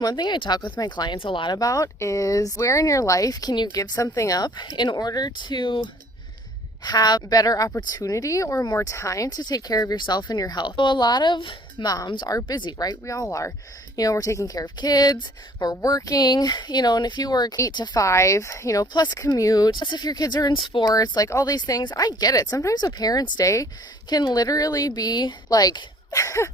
One thing I talk with my clients a lot about is where in your life can you give something up in order to have better opportunity or more time to take care of yourself and your health. So a lot of moms are busy, right? We all are. We're taking care of kids, we're working, and if you work 8 to 5, plus commute, plus if your kids are in sports, like all these things, I get it. Sometimes a parent's day can literally be like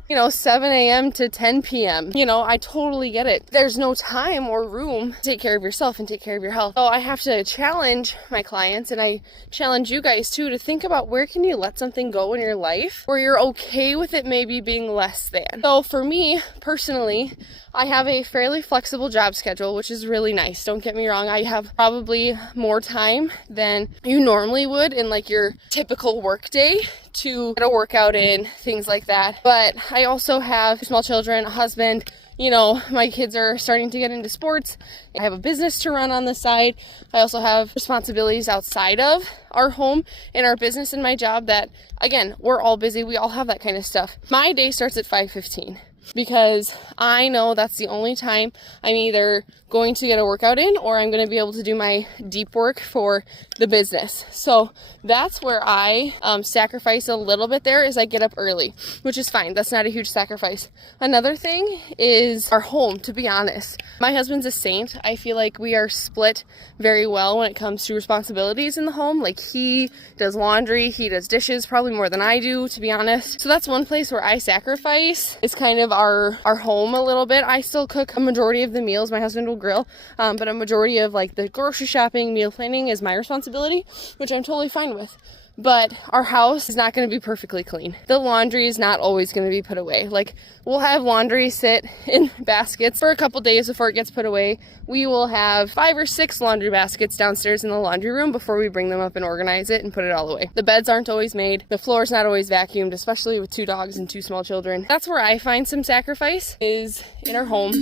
7 a.m. to 10 p.m. I totally get it. There's no time or room to take care of yourself and take care of your health. So I have to challenge my clients, and I challenge you guys too, to think about where can you let something go in your life where you're okay with it maybe being less than. So for me personally, I have a fairly flexible job schedule, which is really nice. Don't get me wrong. I have probably more time than you normally would in like your typical work day to get a workout in, things like that. But I also have small children, a husband. My kids are starting to get into sports. I have a business to run on the side. I also have responsibilities outside of our home and our business and my job that, again, we're all busy. We all have that kind of stuff. My day starts at 5:15. Because I know that's the only time I'm either going to get a workout in or I'm going to be able to do my deep work for the business. So that's where I sacrifice a little bit there, is I get up early, which is fine. That's not a huge sacrifice. Another thing is our home, to be honest. My husband's a saint. I feel like we are split very well when it comes to responsibilities in the home. Like, he does laundry, he does dishes, probably more than I do, to be honest. So that's one place where I sacrifice, is kind of our home a little bit. I still cook a majority of the meals. My husband will grill, but a majority of like the grocery shopping, meal planning is my responsibility, which I'm totally fine with. But our house is not going to be perfectly clean. The laundry is not always going to be put away. Like, we'll have laundry sit in baskets for a couple days before it gets put away. We will have 5 or 6 laundry baskets downstairs in the laundry room before we bring them up and organize it and put it all away. The beds aren't always made. The floor's not always vacuumed, especially with 2 dogs and 2 small children. That's where I find some sacrifice, is in our home.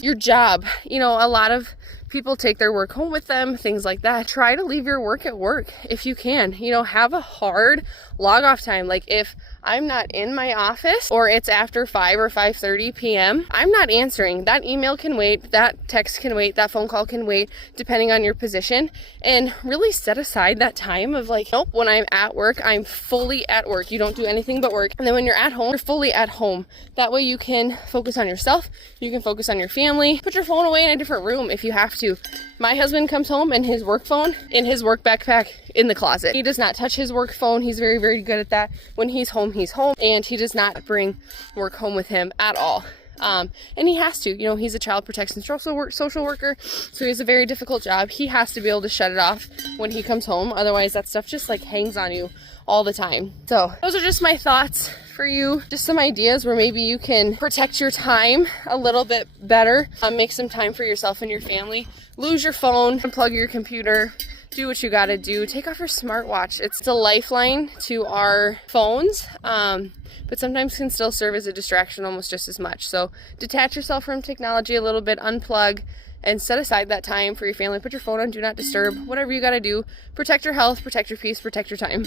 Your job. A lot of people take their work home with them, things like that. Try to leave your work at work if you can. Have a hard log off time. Like, if I'm not in my office or it's after 5 or 5:30 p.m., I'm not answering. That email can wait, that text can wait, that phone call can wait, depending on your position. And really set aside that time of like, nope, when I'm at work, I'm fully at work. You don't do anything but work. And then when you're at home, you're fully at home. That way you can focus on yourself, you can focus on your family. Put your phone away in a different room if you have to. My husband comes home and his work phone in his work backpack in the closet. He does not touch his work phone. He's very, very good at that. When he's home, and he does not bring work home with him at all. And he has to, he's a child protection social worker, so he has a very difficult job. He has to be able to shut it off when he comes home. Otherwise, that stuff just like hangs on you all the time. So those are just my thoughts for you. Just some ideas where maybe you can protect your time a little bit better. Make some time for yourself and your family. Lose your phone, unplug your computer. Do what you gotta do. Take off your smartwatch. It's the lifeline to our phones, but sometimes can still serve as a distraction almost just as much. So detach yourself from technology a little bit, unplug, and set aside that time for your family. Put your phone on Do Not Disturb, whatever you gotta do. Protect your health, protect your peace, protect your time.